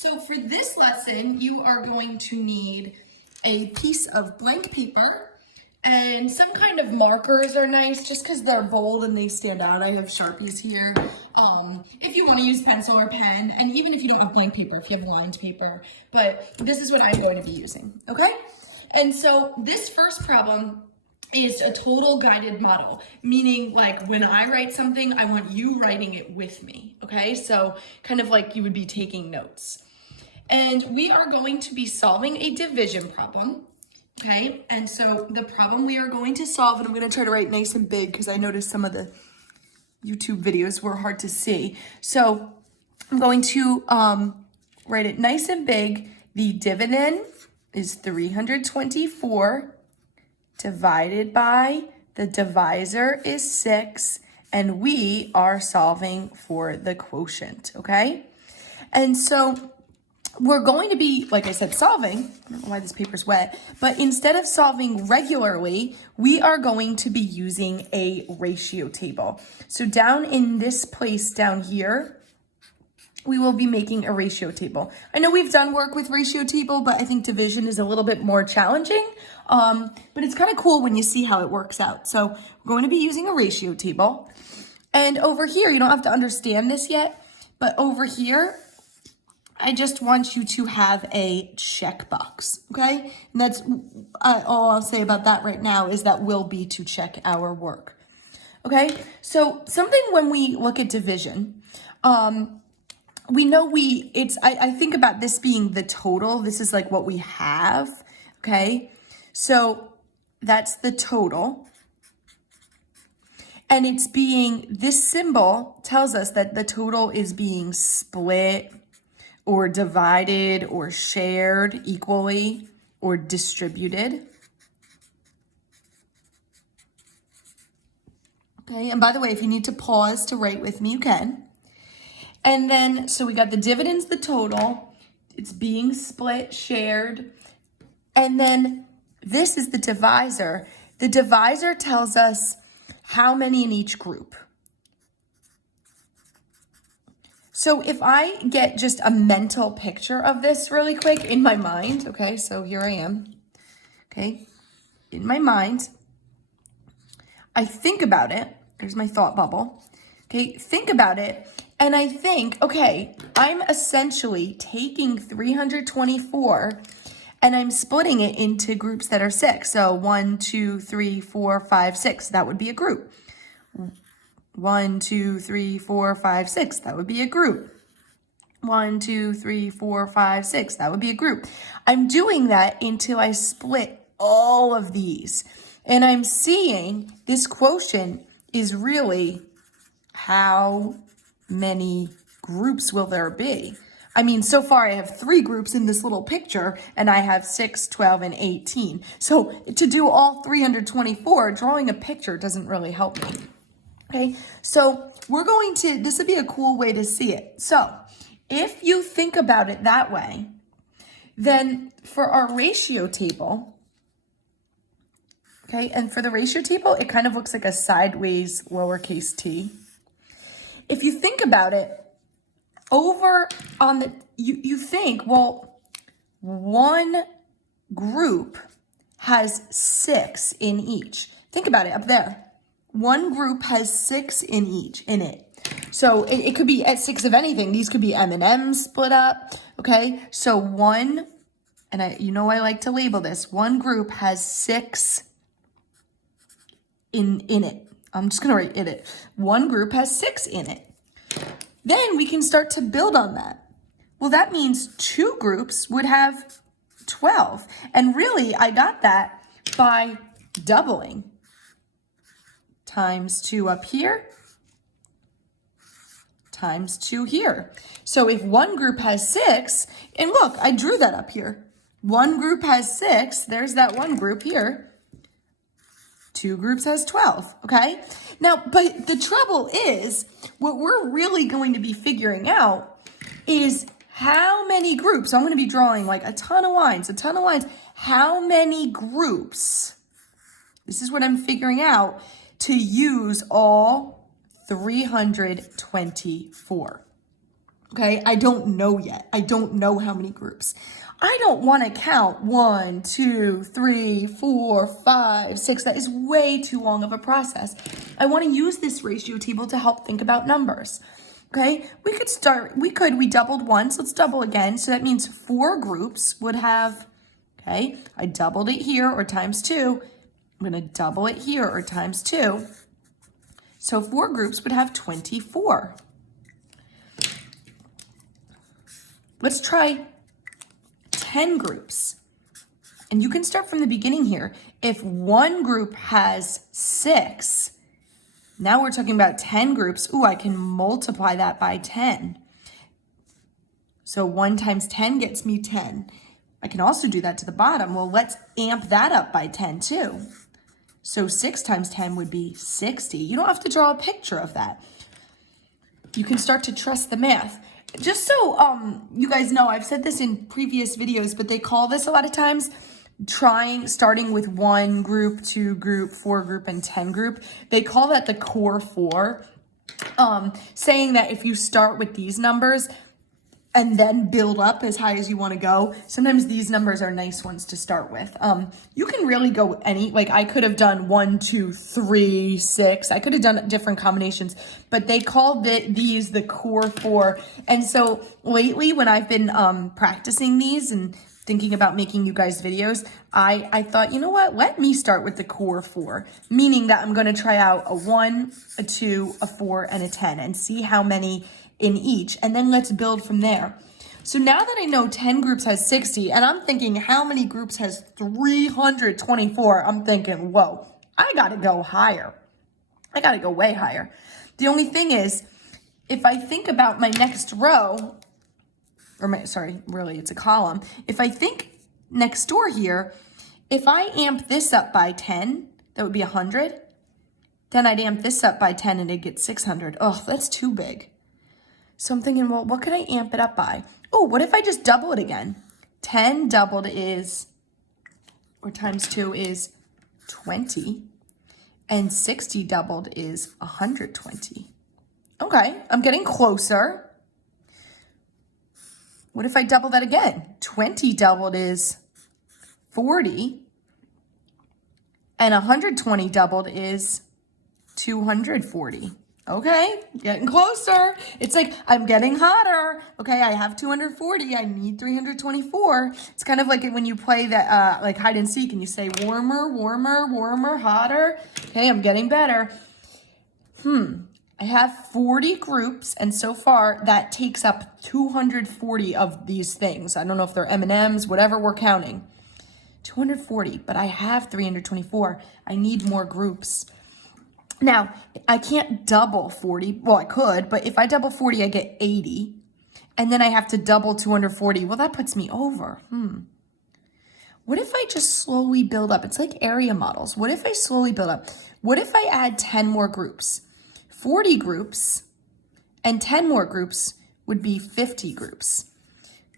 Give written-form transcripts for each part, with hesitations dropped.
So for this lesson, you are going to need a piece of blank paper and some kind of markers are nice just because they're bold and they stand out. I have Sharpies here. If you want to use pencil or pen, and even if you don't have blank paper, if you have lined paper, but this is what I'm going to be using, okay? And so this first problem is a total guided model, meaning like when I write something, I want you writing it with me, okay? So kind of like you would be taking notes. And we are going to be solving a division problem, okay? And so the problem we are going to solve, and I'm gonna try to write nice and big because I noticed some of the YouTube videos were hard to see. So I'm going to write it nice and big. The dividend is 324 divided by the divisor is 6, and we are solving for the quotient, okay? And so we're going to be, like I said, solving. I don't know why this paper's wet, but instead of solving regularly, we are going to be using a ratio table. So down in this place down here, we will be making a ratio table. I know we've done work with ratio table, but I think division is a little bit more challenging. But it's kind of cool when you see how it works out. So we're going to be using a ratio table. And over here, you don't have to understand this yet, but over here, I just want you to have a checkbox, okay? And that's all I'll say about that right now is that will be to check our work, okay? So something when we look at division, we know I think about this being the total. This is like what we have, okay? So that's the total. And it's this symbol tells us that the total is being split or divided or shared equally or distributed. Okay, and by the way, if you need to pause to write with me, you can. And then, so we got the dividends, the total, it's being split, shared. And then this is the divisor. The divisor tells us how many in each group. So if I get just a mental picture of this really quick in my mind, okay, so here I am, okay, in my mind, I think about it, there's my thought bubble, okay, think about it, and I think, okay, I'm essentially taking 324 and I'm splitting it into groups that are 6. So 1, 2, 3, 4, 5, 6, that would be a group. 1, 2, 3, 4, 5, 6, that would be a group. 1, 2, 3, 4, 5, 6, that would be a group. I'm doing that until I split all of these. And I'm seeing this quotient is really how many groups will there be? I mean, so far I have 3 groups in this little picture, and I have 6, 12, and 18. So to do all 324, drawing a picture doesn't really help me. Okay, so this would be a cool way to see it. So if you think about it that way, then for our ratio table, okay, and for the ratio table, it kind of looks like a sideways lowercase t. If you think about it, over on you think, well, one group has 6 in each. Think about it up there. One group has 6 in it. So it could be at 6 of anything. These could be M&Ms split up, okay? So one, and I like to label this, one group has 6 in it. I'm just gonna write in it. One group has 6 in it. Then we can start to build on that. Well, that means 2 groups would have 12. And really, I got that by doubling. Times 2 up here, times 2 here. So if one group has 6, and look, I drew that up here. One group has 6, there's that one group here. 2 groups has 12, okay? Now, but the trouble is, what we're really going to be figuring out is how many groups, so I'm gonna be drawing like a ton of lines, how many groups, this is what I'm figuring out, to use all 324. Okay, I don't know yet. I don't know how many groups. I don't want to count 1, 2, 3, 4, 5, 6. That is way too long of a process. I want to use this ratio table to help think about numbers. Okay, we doubled once. Let's double again. So that means 4 groups would have, okay, I doubled it here or times 2. I'm going to double it here or times 2. So 4 groups would have 24. Let's try 10 groups. And you can start from the beginning here. If one group has 6, now we're talking about 10 groups. Ooh, I can multiply that by 10. So 1 times 10 gets me 10. I can also do that to the bottom. Well, let's amp that up by 10 too. So 6 times 10 would be 60. You don't have to draw a picture of that. You can start to trust the math. Just so you guys know, I've said this in previous videos, but they call this a lot of times starting with 1 group, 2 group, 4 group, and 10 group. They call that the core 4, saying that if you start with these numbers and then build up as high as you want to go, sometimes these numbers are nice ones to start with. You can really go like I could have done 1, 2, 3, 6. I could have done different combinations, but they called these the core 4. And so lately when I've been practicing these and thinking about making you guys videos, I thought, you know what, let me start with the core 4, meaning that I'm going to try out a 1, a 2, a 4, and a 10 and see how many in each, and then let's build from there. So now that I know 10 groups has 60, and I'm thinking how many groups has 324, I'm thinking, whoa, I gotta go higher. I gotta go way higher. The only thing is, if I think about my next row, really it's a column. If I think next door here, if I amp this up by 10, that would be 100. Then I'd amp this up by 10 and it'd get 600. Oh, that's too big. So I'm thinking, well, what could I amp it up by? Oh, what if I just double it again? 10 doubled is, or times 2 is 20. And 60 doubled is 120. Okay, I'm getting closer. What if I double that again? 20 doubled is 40. And 120 doubled is 240. Okay, getting closer. It's like I'm getting hotter. Okay, I have 240. I need 324. It's kind of like when you play that like hide and seek and you say warmer, warmer, warmer, hotter. Okay, I'm getting better. I have 40 groups, and so far that takes up 240 of these things. I don't know if they're M&Ms, whatever we're counting. 240, but I have 324. I need more groups. Now, I can't double 40. Well, I could, but if I double 40, I get 80. And then I have to double 240. Well, that puts me over. What if I just slowly build up? It's like area models. What if I slowly build up? What if I add 10 more groups? 40 groups and 10 more groups would be 50 groups.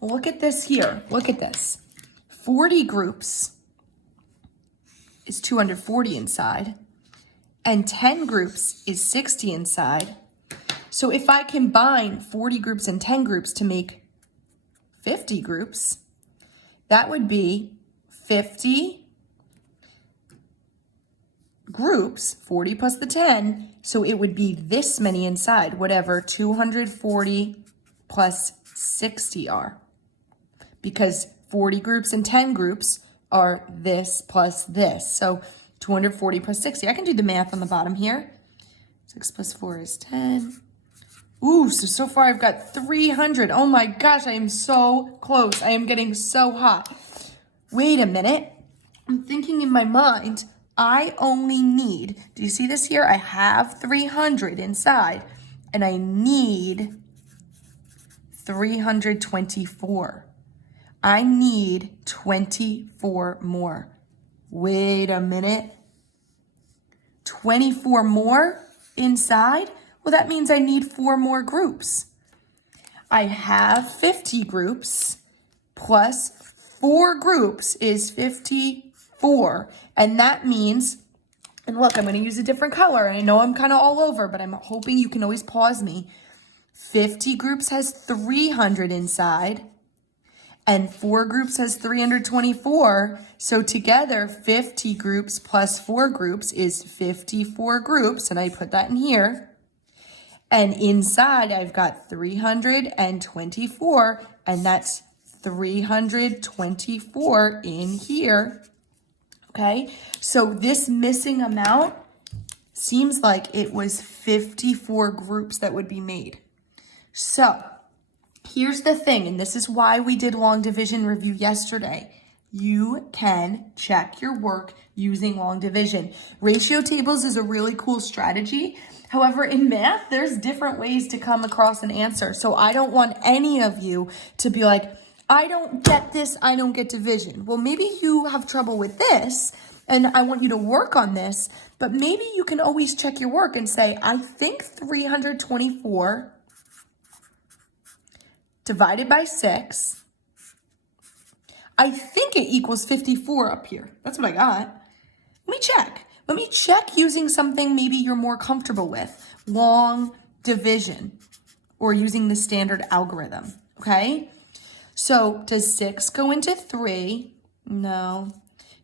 Look at this here. Look at this. 40 groups is 240 inside. And 10 groups is 60 inside. So if I combine 40 groups and 10 groups to make 50 groups, that would be 50 groups, 40 plus the 10. So it would be this many inside, whatever 240 plus 60 are. Because 40 groups and 10 groups are this plus this. So 240 plus 60. I can do the math on the bottom here. 6 plus 4 is 10. Ooh, so far I've got 300. Oh my gosh, I am so close. I am getting so hot. Wait a minute. I'm thinking in my mind, I only need, do you see this here? I have 300 inside, and I need 324. I need 24 more. Wait a minute. 24 more inside? Well, that means I need 4 more groups. I have 50 groups plus 4 groups is 54. And that means, and look, I'm going to use a different color. I know I'm kind of all over, but I'm hoping you can always pause me. 50 groups has 300 inside, and 4 groups has 324. So together, 50 groups plus 4 groups is 54 groups, and I put that in here. And inside, I've got 324, and that's 324 in here. Okay, so this missing amount seems like it was 54 groups that would be made. So here's the thing, and this is why we did long division review yesterday. You can check your work using long division. Ratio tables is a really cool strategy. However, in math, there's different ways to come across an answer. So I don't want any of you to be like, I don't get this, I don't get division. Well, maybe you have trouble with this, and I want you to work on this, but maybe you can always check your work and say, I think 324 divided by 6, I think it equals 54 up here. That's what I got. Let me check. Let me check using something maybe you're more comfortable with. Long division, or using the standard algorithm, okay? So does 6 go into 3? No.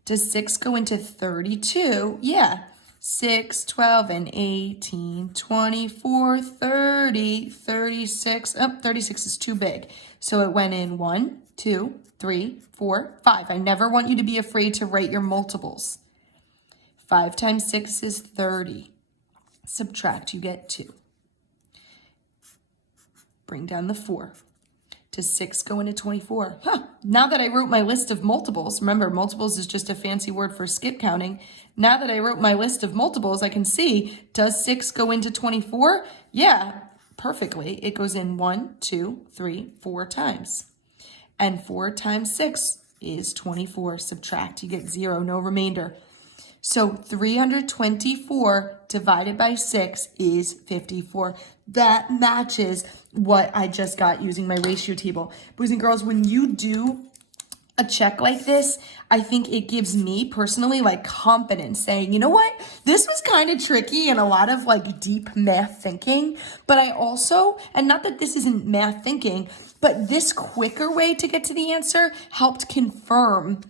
Does 6 go into 32? Yeah. 6, 12, and 18, 24, 30, 36. Oh, 36 is too big. So it went in 1, 2, 3, 4, 5. I never want you to be afraid to write your multiples. 5 times 6 is 30. Subtract, you get 2. Bring down the 4. Does 6 go into 24? Now that I wrote my list of multiples, remember multiples is just a fancy word for skip counting. Now that I wrote my list of multiples, I can see, does 6 go into 24? Yeah, perfectly. It goes in 1, 2, 3, 4 times. And 4 times 6 is 24. Subtract, you get 0, no remainder. So 324 divided by 6 is 54. That matches what I just got using my ratio table. Boys and girls, when you do a check like this, I think it gives me personally like confidence saying, you know what, this was kind of tricky and a lot of like deep math thinking, but I also, and not that this isn't math thinking, but this quicker way to get to the answer helped confirm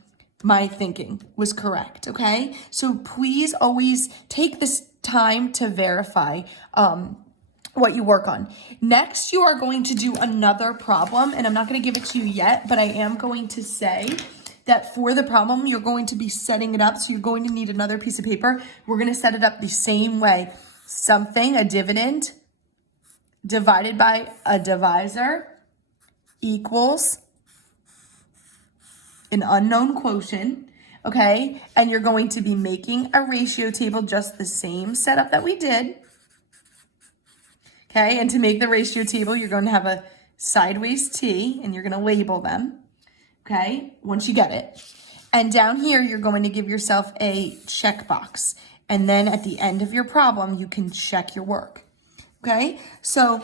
my thinking was correct, okay? So please always take this time to verify what you work on. Next, you are going to do another problem, and I'm not going to give it to you yet, but I am going to say that for the problem, you're going to be setting it up, so you're going to need another piece of paper. We're going to set it up the same way. Something, a dividend, divided by a divisor equals an unknown quotient, okay? And you're going to be making a ratio table, just the same setup that we did, okay? And to make the ratio table, you're going to have a sideways T, and you're going to label them, okay? Once you get it. And down here, you're going to give yourself a checkbox. And then at the end of your problem, you can check your work, okay? So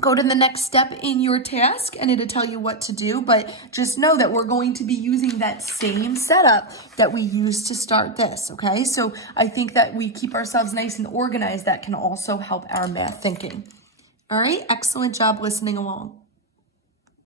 go to the next step in your task and it'll tell you what to do, but just know that we're going to be using that same setup that we used to start this, okay? So I think that we keep ourselves nice and organized. That can also help our math thinking. All right, excellent job listening along.